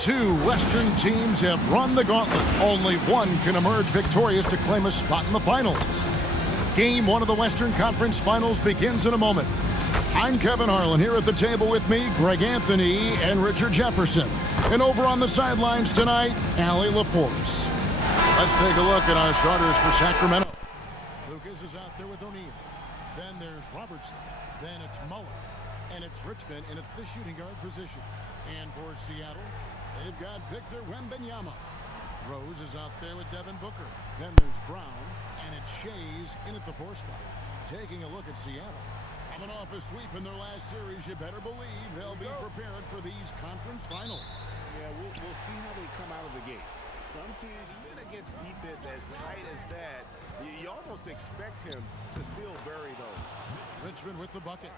Two Western teams have run the gauntlet. Only one can emerge victorious to claim a spot in the finals. Game one of the Western Conference Finals begins in a moment. I'm Kevin Harlan. Here at the table with me, Greg Anthony and Richard Jefferson. And over on the sidelines tonight, Allie LaForce. Let's take a look at our starters for Sacramento. Lucas is out there with O'Neal. Then there's Robertson. Then it's Mullen. And it's Richmond in at the shooting guard position. And for Seattle, they've got Victor Wembanyama. Rose is out there with Devin Booker. Then there's Brown, and it's Shays in at the 4 spot. Taking a look at Seattle. Coming off a sweep in their last series, you better believe they'll be prepared for these conference finals. Yeah, we'll see how they come out of the gates. Some teams, even against defense as tight as that, you almost expect him to still bury those. Richmond with the bucket.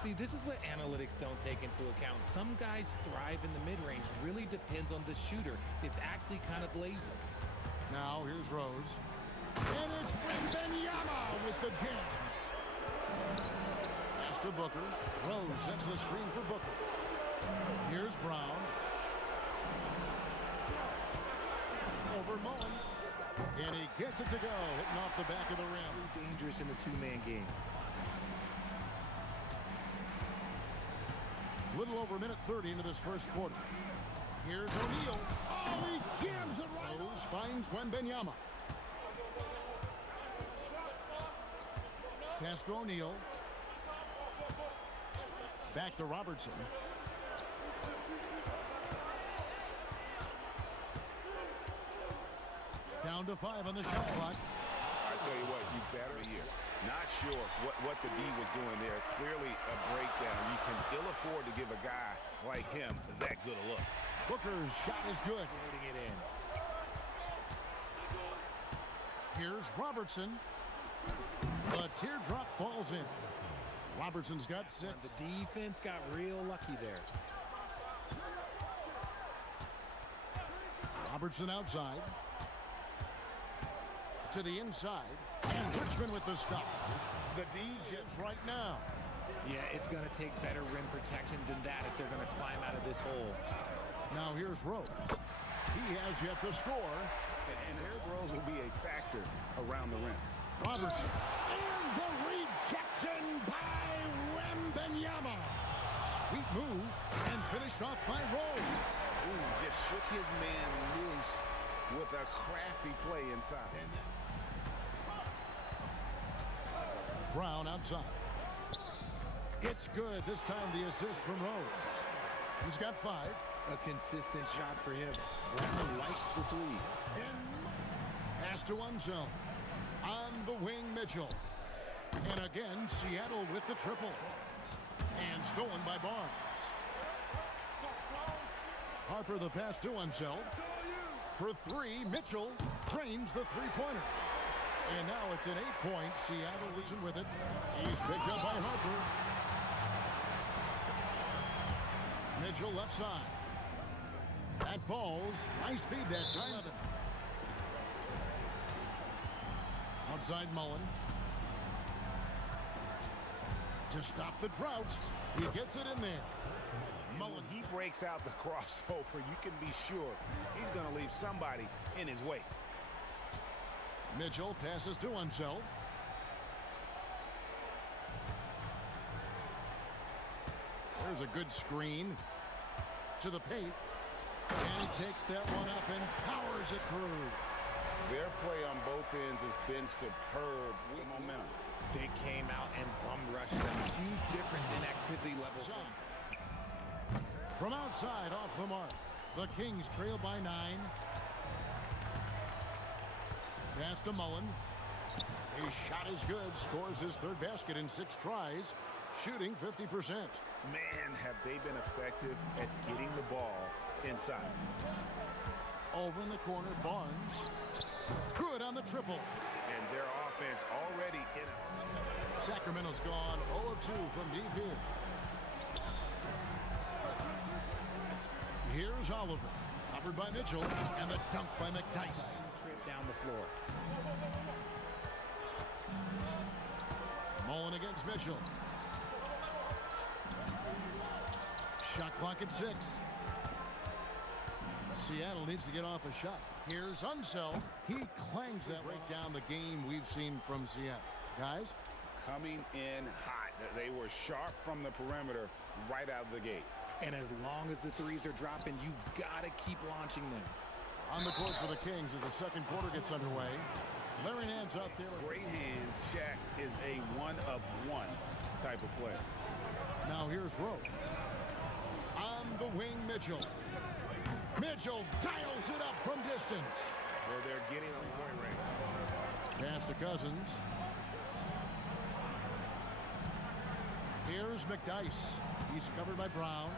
See, this is what analytics don't take into account. Some guys thrive in the mid-range. Really depends on the shooter. It's actually kind of lazy. Now here's Rose. And it's Wembanyama with the jam. Pass to Booker. Rose sets the screen for Booker. Here's Brown. Over Mullen. And he gets it to go. Hitting off the back of the rim. Dangerous in the two-man game. Little over a minute 30 into this first quarter. Here's O'Neal. Oh, he jams it right. Rose finds Wembanyama. Pass to O'Neal. Back to Robertson. Down to 5 on the shot clock. I tell you what, you better here. Not sure what the D was doing there. Clearly a breakdown. You can ill afford to give a guy like him that good a look. Booker's shot is good. Putting it in. Here's Robertson. The teardrop falls in. Robertson's got 6. The defense got real lucky there. Robertson outside. To the inside. And Richmond with the stuff. The D just right now. Yeah, it's going to take better rim protection than that if they're going to climb out of this hole. Now here's Rose. He has yet to score. And Eric Rose will be a factor around the rim. Robertson. And the rejection by Wembanyama. Sweet move. And finished off by Rose. Ooh, just shook his man loose with a crafty play inside. Brown outside. It's good. This time the assist from Rose. He's got 5. A consistent shot for him. Brown likes the 3. Pass to one zone. On the wing, Mitchell. And again, Seattle with the triple. And stolen by Barnes. Harper the pass to himself. For 3, Mitchell drains the 3-pointer. And now it's an 8-point. Seattle losing with it. He's picked up by Harper. Mitchell left side. That falls. High speed that time. 11. Outside Mullen. To stop the drought. He gets it in there. Mullen, he breaks out the crossover. You can be sure he's going to leave somebody in his way. Mitchell passes to himself. There's a good screen to the paint. And he takes that one up and powers it through. Their play on both ends has been superb with momentum. They came out and bum rushed them. Huge difference in activity level. From outside off the mark. The Kings trail by 9. Pass to Mullen. His shot is good. Scores his 3rd basket in 6 tries. Shooting 50%. Man, have they been effective at getting the ball inside. Over in the corner, Barnes. Good on the triple. And their offense already in it. Sacramento's gone 0 of 2 from deep here. Here's Oliver. Covered by Mitchell. And the dunk by McTice. Trip down the floor. Mullen against Mitchell. Shot clock at 6. Seattle needs to get off a shot. Here's Unseld. He clangs that right down the game we've seen from Seattle. Guys? Coming in hot. They were sharp from the perimeter right out of the gate. And as long as the threes are dropping, you've got to keep launching them. On the court for the Kings as the second quarter gets underway. Larry Nance out there. Great hands. Shaq is a one-of-one type of player. Now here's Rose. On the wing, Mitchell. Mitchell dials it up from distance. Well, they're getting on point range. Pass to Cousins. Here's McDyess. He's covered by Brown.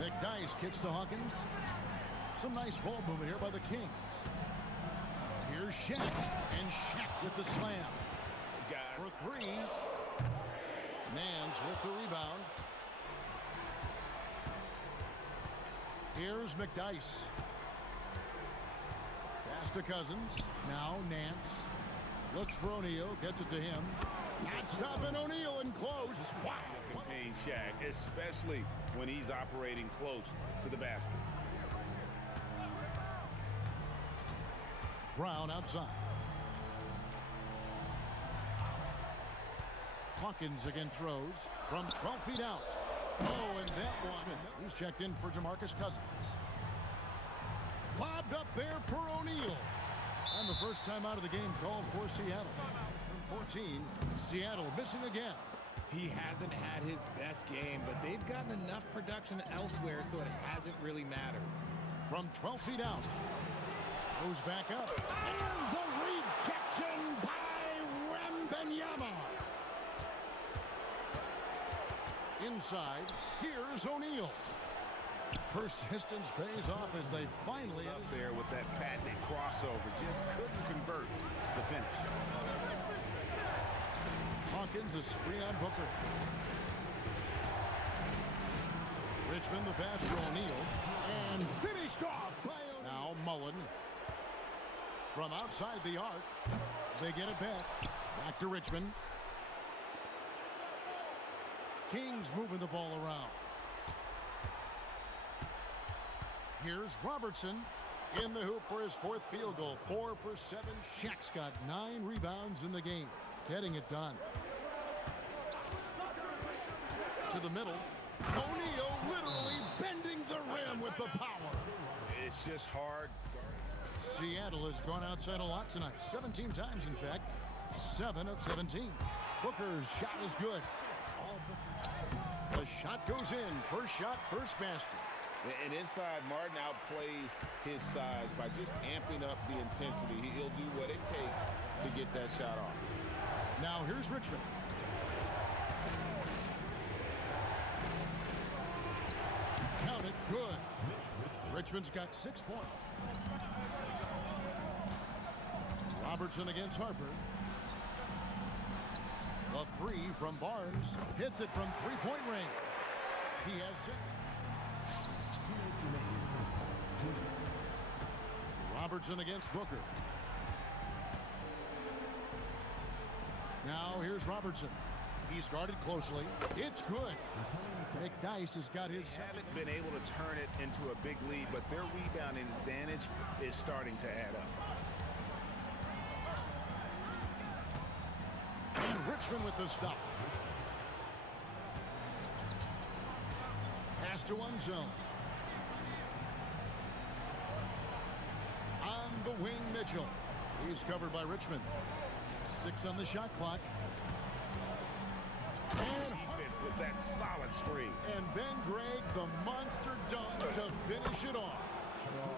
McDyess kicks to Hawkins. Some nice ball movement here by the Kings. Here's Shaq. And Shaq with the slam. Guys. For three. Nance with the rebound. Here's McDyess. Pass to Cousins. Now Nance. Looks for O'Neal. Gets it to him. Not stopping O'Neal in close. Wow. Contain Shaq, especially when he's operating close to the basket. Brown outside. Hawkins against Rose from 12 feet out. Oh, and that one. He's checked in for DeMarcus Cousins. Lobbed up there for O'Neal. And the first time out of the game called for Seattle. From 14, Seattle missing again. He hasn't had his best game, but they've gotten enough production elsewhere, so it hasn't really mattered. From 12 feet out. Goes back up. And the rejection by Wembenyama. Inside, here's O'Neal. Persistence pays off as they finally Up there with that patented crossover. Just couldn't convert the finish. Hawkins a screen on Booker. Richmond the pass to O'Neal. And finished off by O'Neal. Now Mullen. From outside the arc. They get it back. Back to Richmond. Kings moving the ball around. Here's Robertson in the hoop for his fourth field goal. 4 for 7. Shaq's got 9 rebounds in the game. Getting it done. To the middle. O'Neal literally bending the rim with the power. It's just hard. Seattle has gone outside a lot tonight. 17 times, in fact. 7 of 17. Booker's shot is good. The shot goes in. First shot, first basket. And inside, Martin outplays his size by just amping up the intensity. He'll do what it takes to get that shot off. Now here's Richmond. Count it, good. Richmond's got 6 points. Robertson against Harper. The three from Barnes. Hits it from three-point range. He has 6. Robertson against Booker. Now here's Robertson. He's guarded closely. It's good. McDyess has got his. They haven't been able to turn it into a big lead, but their rebounding advantage is starting to add up. And Richmond with the stuff. Pass to one zone. On the wing, Mitchell. He's covered by Richmond. 6 on the shot clock. And Defense with that solid screen. And then Greg, the monster dunk to finish it off. Well,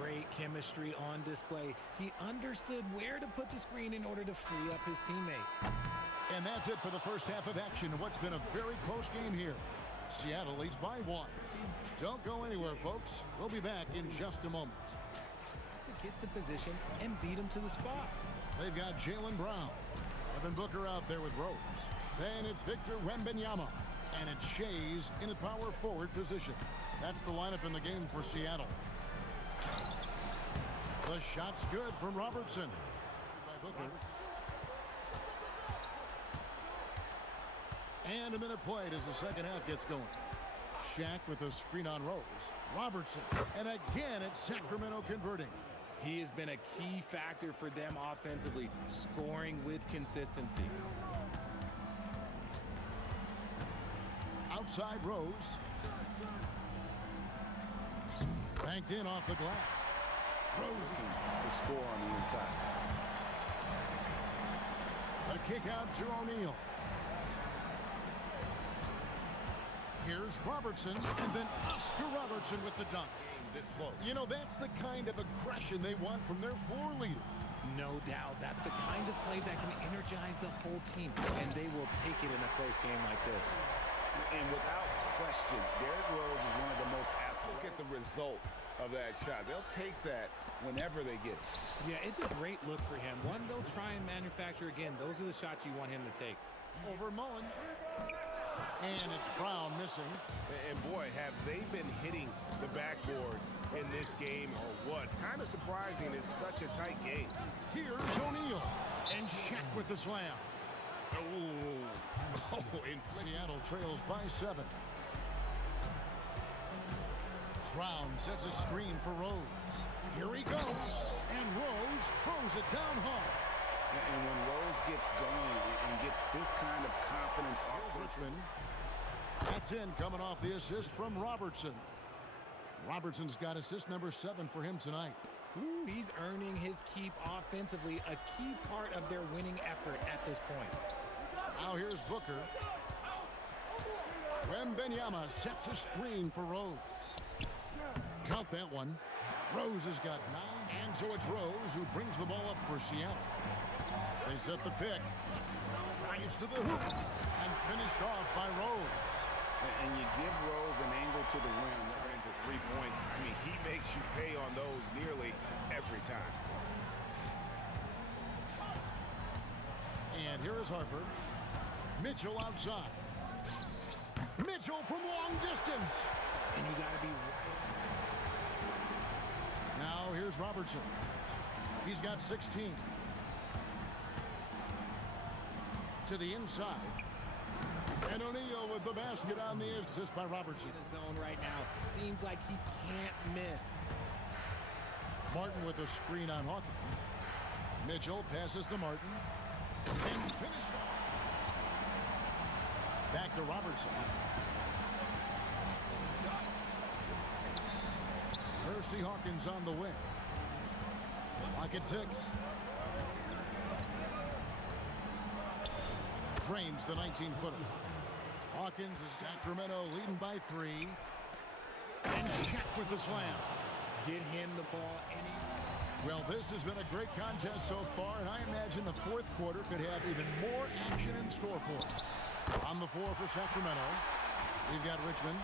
great chemistry on display. He understood where to put the screen in order to free up his teammate. And that's it for the first half of action. What's been a very close game here. Seattle leads by 1. Don't go anywhere, folks. We'll be back in just a moment. To get to position and beat him to the spot. They've got Jaylen Brown. Devin Booker out there with Rose. Then it's Victor Wembanyama. And it's Shays in a power forward position. That's the lineup in the game for Seattle. The shot's good from Robertson. By Booker. And a minute played as the second half gets going. Shaq with a screen on Rose. Robertson, and again it's Sacramento converting. He has been a key factor for them offensively, scoring with consistency. Outside Rose. Banked in off the glass. Rose to score on the inside. A kick out to O'Neal. Here's Robertson, and then Oscar Robertson with the dunk. This close. You know, that's the kind of aggression they want from their floor leader. No doubt. That's the kind of play that can energize the whole team, and they will take it in a close game like this. And without question, Derrick Rose is one of the most athletic. Look at the result of that shot. They'll take that whenever they get it. Yeah, it's a great look for him. One they'll try and manufacture again. Those are the shots you want him to take. Over Mullen. And it's Brown missing. And boy, have they been hitting the backboard in this game or what? Kind of surprising it's such a tight game. Here's O'Neal. And Shaq with the slam. Seattle trails by 7. Brown sets a screen for Rose. Here he goes. And Rose throws it down hard. And when Rose gets going and gets this kind of confidence off Richmond. That's in, coming off the assist from Robertson. Robertson's got assist number 7 for him tonight. Ooh, he's earning his keep offensively, a key part of their winning effort at this point. Now here's Booker. Wembenyama sets a screen for Rose. Count that one. Rose has got 9, and so it's Rose who brings the ball up for Seattle. They set the pick. Drives to the hoop, and finished off by Rose. And you give Rose an angle to the rim that ends at 3 points. I mean, he makes you pay on those nearly every time. And here is Harper. Mitchell outside. Mitchell from long distance. And you got to be... Now here's Robertson. He's got 16. To the inside. And O'Neal with the basket on the assist by Robertson. In his zone right now. Seems like he can't miss. Martin with a screen on Hawkins. Mitchell passes to Martin. And finished off. Back to Robertson. Percy Hawkins on the wing. Lock at 6. Drains the 19-footer. Hawkins is Sacramento leading by 3. And Shaq with the slam. Get him the ball any... Well, this has been a great contest so far, and I imagine the fourth quarter could have even more action in store for us. On the floor for Sacramento, we've got Richmond.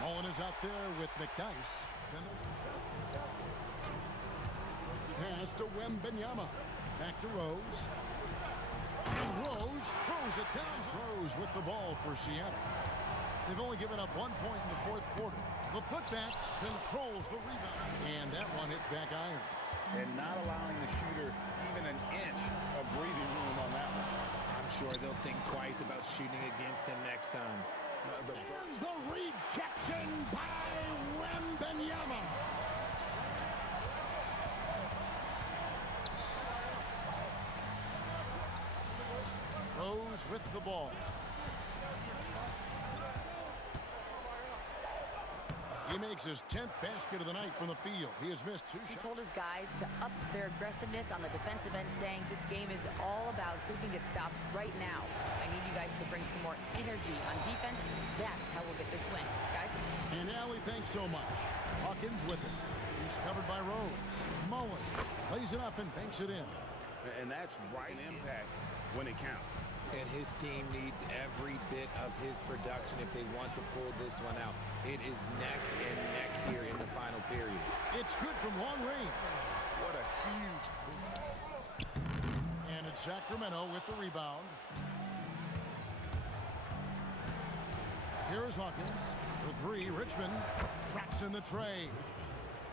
Mullen is out there with McDyess. Pass to Wembenyama. Back to Rose. And Rose throws it down. Rose with the ball for Seattle. They've only given up 1 point in the fourth quarter. The putback controls the rebound. And that one hits back iron. And not allowing the shooter even an inch of breathing room on that one. I'm sure they'll think twice about shooting against him next time. And the rejection by Wembenyama. Rose with the ball. He makes his 10th basket of the night from the field. He has missed 2 shots. He told his guys to up their aggressiveness on the defensive end, saying this game is all about who can get stops right now. I need you guys to bring some more energy on defense. That's how we'll get this win. Guys? And Allie, thanks so much. Hawkins with it. He's covered by Rose. Mullen lays it up and banks it in. And that's right impact when it counts. And his team needs every bit of his production if they want to pull this one out. It is neck and neck here in the final period. It's good from long range. What a huge... And it's Sacramento with the rebound. Here is Hawkins for 3. Richmond traps in the tray.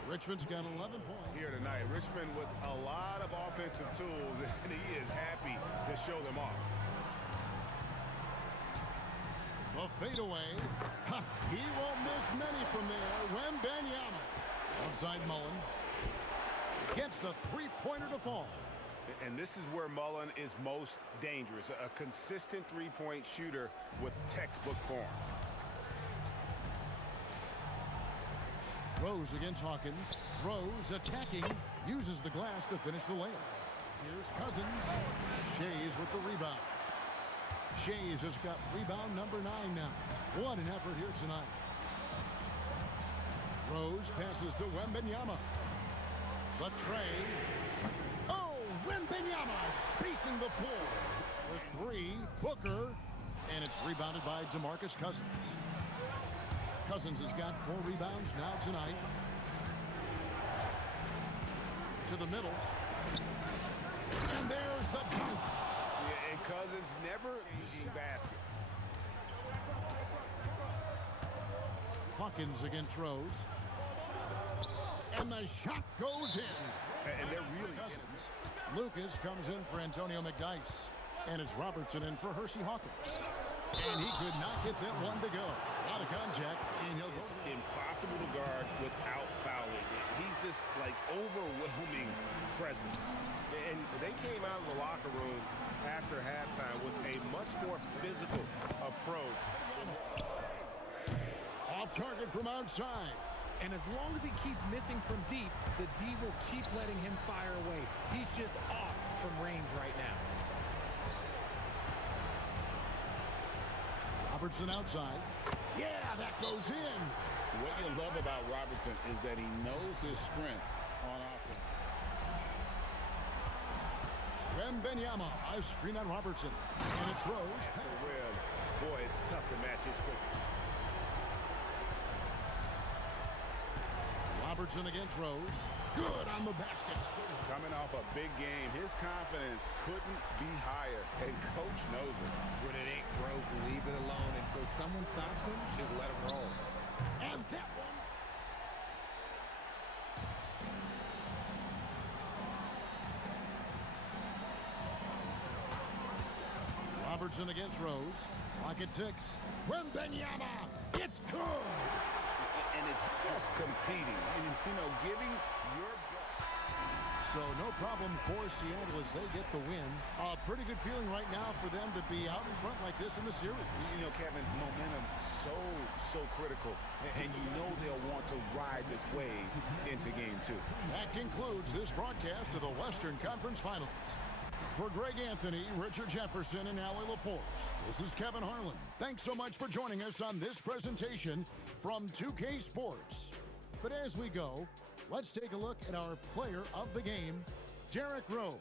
Richmond's got 11 points. Here tonight, Richmond with a lot of offensive tools, and he is happy to show them off. The fadeaway. Ha, he won't miss many from there. Wemby. Outside Mullen. Gets the three-pointer to fall. And this is where Mullen is most dangerous. A consistent three-point shooter with textbook form. Rose against Hawkins. Rose attacking. Uses the glass to finish the layup. Here's Cousins. Shays with the rebound. Shays has got rebound number 9 now. What an effort here tonight. Rose passes to Wemby. The tray. Oh, Wemby spacing the floor. The three, Booker. And it's rebounded by DeMarcus Cousins. Cousins has got 4 rebounds now tonight. To the middle. And there's the dunk. Yeah, and Cousins never changing basket. Hawkins against Rose. And the shot goes in. And they're really Cousins. Lucas comes in for Antonio McDyess. And it's Robertson in for Hershey Hawkins. And he could not get that one to go. Out of contact, and he'll go. Impossible to guard without fouling. He's this, like, overwhelming presence. And they came out of the locker room after halftime with a much more physical approach. Off target from outside. And as long as he keeps missing from deep, the D will keep letting him fire away. He's just off from range right now. Robertson outside. Yeah, that goes in. What you love about Robertson is that he knows his strength on offense. Wemby, a screen on Robertson. And it's Rose. Boy, it's tough to match his quick. Robertson against Rose. Good on the basket. Coming off a big game, his confidence couldn't be higher, and coach knows it. When it ain't broke, leave it alone until someone stops him. Just let him roll. And that one. Robertson against Rose. Lock at 6. Wemby. It's good. And it's just competing, and, giving your... So no problem for Seattle as they get the win. A pretty good feeling right now for them to be out in front like this in the series. Kevin, momentum so critical, and they'll want to ride this wave into game 2. That concludes this broadcast of the Western Conference Finals. For Greg Anthony, Richard Jefferson, and Allie LaForce, this is Kevin Harlan. Thanks so much for joining us on this presentation from 2K Sports. But as we go, let's take a look at our player of the game, Derrick Rose.